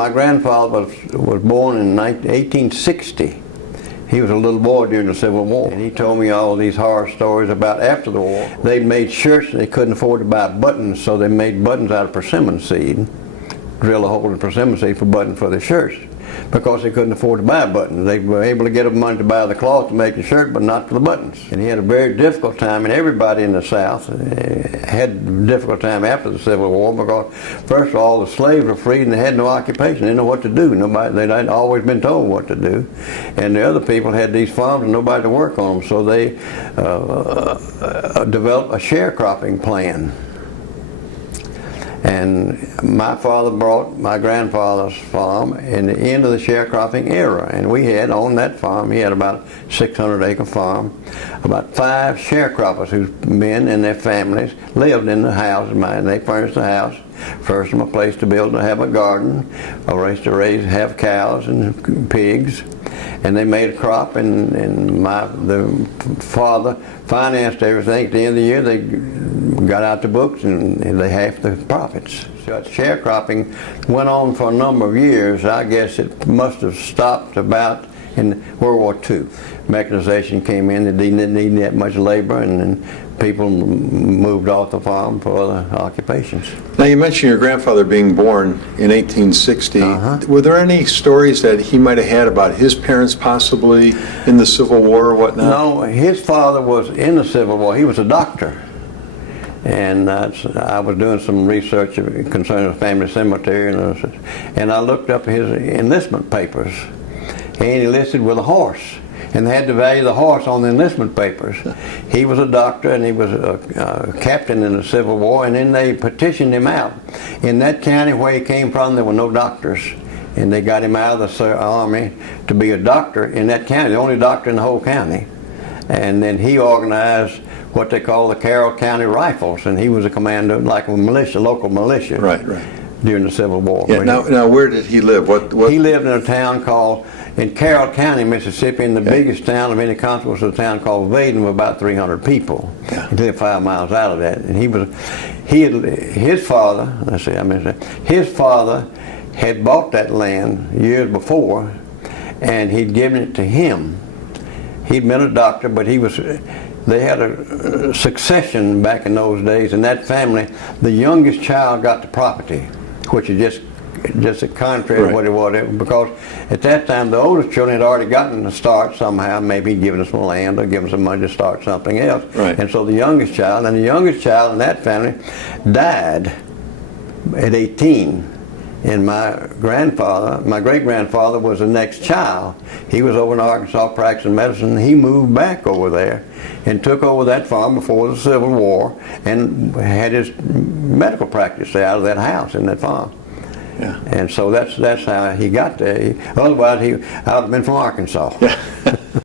my grandfather was born in 1860. He was a little boy during the Civil War, and he told me all these horror stories about after the war. They made shirts and they couldn't afford to buy buttons, so they made buttons out of persimmon seed, drill a hole in persimmon seed for buttons for their shirts, because they couldn't afford to buy buttons. They were able to get the money to buy the cloth to make the shirt, but not for the buttons. And he had a very difficult time, and everybody in the South had a difficult time after the Civil War, because first of all, the slaves were freed and they had no occupation. They didn't know what to do. They'd always been told what to do. And the other people had these farms and nobody to work on them, so they developed a sharecropping plan. And my father brought my grandfather's farm in the end of the sharecropping era, and we had on that farm, he had about a 600-acre farm, about 5 sharecroppers whose men and their families lived in the house, and they furnished the house, furnished them a place to build and have a garden, a place to have cows and pigs, and they made a crop, and the father financed everything. At the end of the year, they got out the books and they halved the profits. So sharecropping went on for a number of years. I guess it must have stopped about in World War II. Mechanization came in, they didn't need that much labor, and people moved off the farm for other occupations. Now, you mentioned your grandfather being born in 1860. Were there any stories that he might have had about his parents possibly in the Civil War or whatnot? No, his father was in the Civil War. He was a doctor. And I was doing some research concerning the family cemetery, and I looked up his enlistment papers. And he enlisted with a horse, and they had to value the horse on the enlistment papers. He was a doctor, and he was a captain in the Civil War, and then they petitioned him out. In that county where he came from, there were no doctors, and they got him out of the army to be a doctor in that county, the only doctor in the whole county. And then he organized what they call the Carroll County Rifles, and he was a commander, like a militia, local militia. Right. During the Civil War. Yeah. Now, where did he live? What? He lived in a town called, in Carroll County, Mississippi, and the biggest town of any consequence was a town called Vaden with about 300 people. Yeah. He lived 5 miles out of that, and his father had bought that land years before, and he'd given it to him. He'd been a doctor, but they had a succession back in those days. In that family, the youngest child got the property, which is just a contrary to what it was. Because at that time, the oldest children had already gotten a start somehow. Maybe he'd given us some land or given some money to start something else. Right. And so the youngest child in that family died at 18. And my great-grandfather was the next child. He was over in Arkansas practicing medicine. He moved back over there and took over that farm before the Civil War and had his medical practice out of that house in that farm. Yeah. And so that's how he got there. Otherwise, I would have been from Arkansas. Yeah.